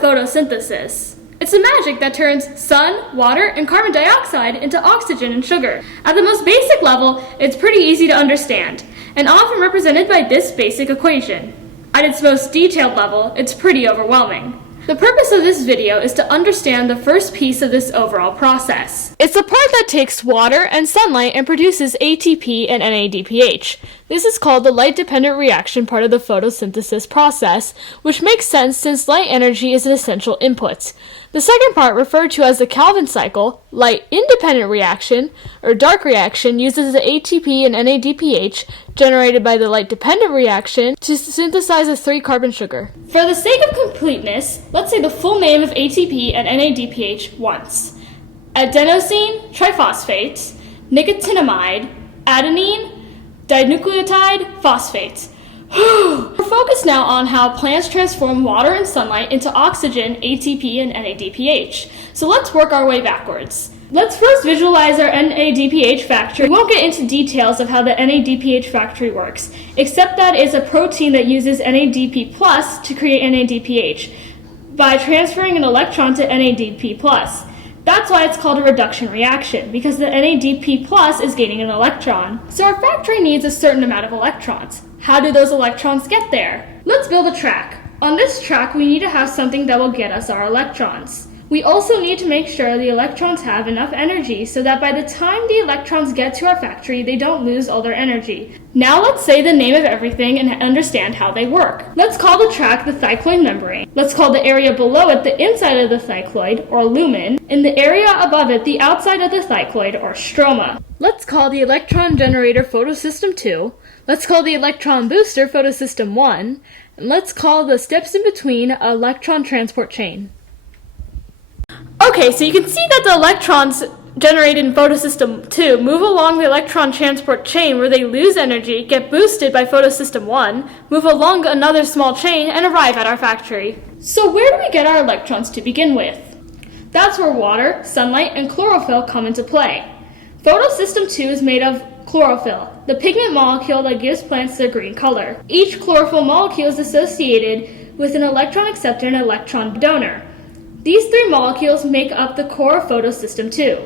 photosynthesis. It's the magic that turns sun, water, and carbon dioxide into oxygen and sugar. At the most basic level, it's pretty easy to understand, and often represented by this basic equation. At its most detailed level, it's pretty overwhelming. The purpose of this video is to understand the first piece of this overall process. It's the part that takes water and sunlight and produces ATP and NADPH. This is called the light-dependent reaction part of the photosynthesis process, which makes sense since light energy is an essential input. The second part, referred to as the Calvin cycle, light-independent reaction, or dark reaction, uses the ATP and NADPH generated by the light-dependent reaction to synthesize a 3-carbon sugar. For the sake of completeness, let's say the full name of ATP and NADPH once. Adenosine triphosphate, nicotinamide, adenine, dinucleotide, phosphate. We're focused now on how plants transform water and sunlight into oxygen, ATP, and NADPH. So let's work our way backwards. Let's first visualize our NADPH factory. We won't get into details of how the NADPH factory works, except that it's a protein that uses NADP+ to create NADPH by transferring an electron to NADP+. That's why it's called a reduction reaction, because the NADP+ is gaining an electron. So our factory needs a certain amount of electrons. How do those electrons get there? Let's build a track. On this track, we need to have something that will get us our electrons. We also need to make sure the electrons have enough energy so that by the time the electrons get to our factory, they don't lose all their energy. Now let's say the name of everything and understand how they work. Let's call the track the thycloid membrane. Let's call the area below it the inside of the thycloid, or lumen, and the area above it the outside of the thycloid, or stroma. Let's call the electron generator photosystem 2. Let's call the electron booster photosystem 1. And let's call the steps in between electron transport chain. Okay, so you can see that the electrons generated in photosystem 2 move along the electron transport chain where they lose energy, get boosted by photosystem 1, move along another small chain, and arrive at our factory. So where do we get our electrons to begin with? That's where water, sunlight, and chlorophyll come into play. Photosystem 2 is made of chlorophyll, the pigment molecule that gives plants their green color. Each chlorophyll molecule is associated with an electron acceptor and electron donor. These 3 molecules make up the core of photosystem 2.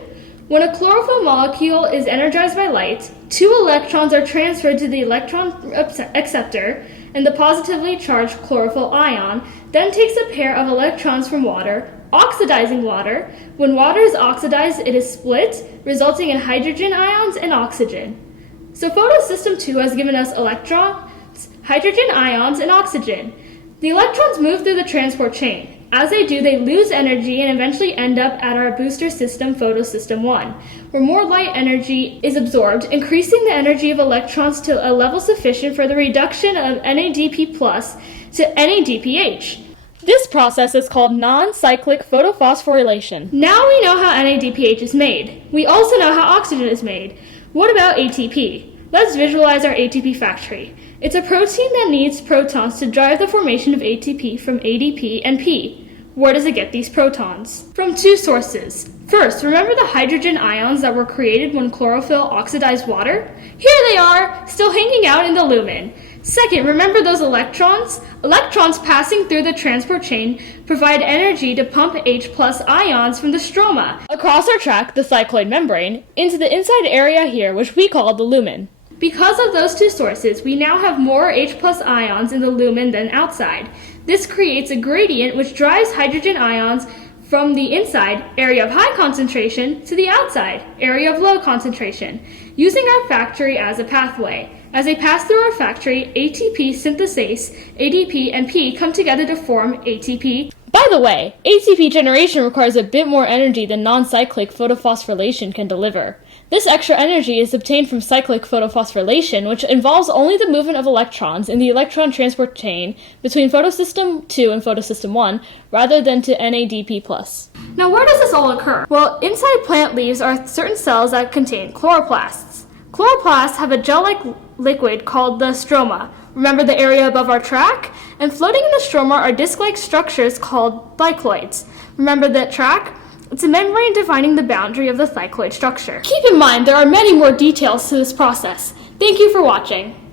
When a chlorophyll molecule is energized by light, 2 electrons are transferred to the electron acceptor, and the positively charged chlorophyll ion then takes a pair of electrons from water, oxidizing water. When water is oxidized, it is split, resulting in hydrogen ions and oxygen. So photosystem 2 has given us electrons, hydrogen ions, and oxygen. The electrons move through the transport chain. As they do, they lose energy and eventually end up at our booster system, photosystem 1, where more light energy is absorbed, increasing the energy of electrons to a level sufficient for the reduction of NADP+ to NADPH. This process is called non-cyclic photophosphorylation. Now we know how NADPH is made. We also know how oxygen is made. What about ATP? Let's visualize our ATP factory. It's a protein that needs protons to drive the formation of ATP from ADP and P. Where does it get these protons? From 2 sources. First, remember the hydrogen ions that were created when chlorophyll oxidized water? Here they are, still hanging out in the lumen. Second, remember those electrons? Electrons passing through the transport chain provide energy to pump H+ ions from the stroma across our track, the thycloid membrane, into the inside area here, which we call the lumen. Because of those 2 sources, we now have more H+ ions in the lumen than outside. This creates a gradient which drives hydrogen ions from the inside, area of high concentration, to the outside, area of low concentration, using our factory as a pathway. As they pass through our factory, ATP synthase, ADP, and P come together to form ATP. By the way, ATP generation requires a bit more energy than non-cyclic photophosphorylation can deliver. This extra energy is obtained from cyclic photophosphorylation, which involves only the movement of electrons in the electron transport chain between photosystem 2 and photosystem 1, rather than to NADP+. Now where does this all occur? Well, inside plant leaves are certain cells that contain chloroplasts. Chloroplasts have a gel-like liquid called the stroma. Remember the area above our track? And floating in the stroma are disc-like structures called thycloids. Remember that track? It's a membrane defining the boundary of the thycloid structure. Keep in mind, there are many more details to this process. Thank you for watching.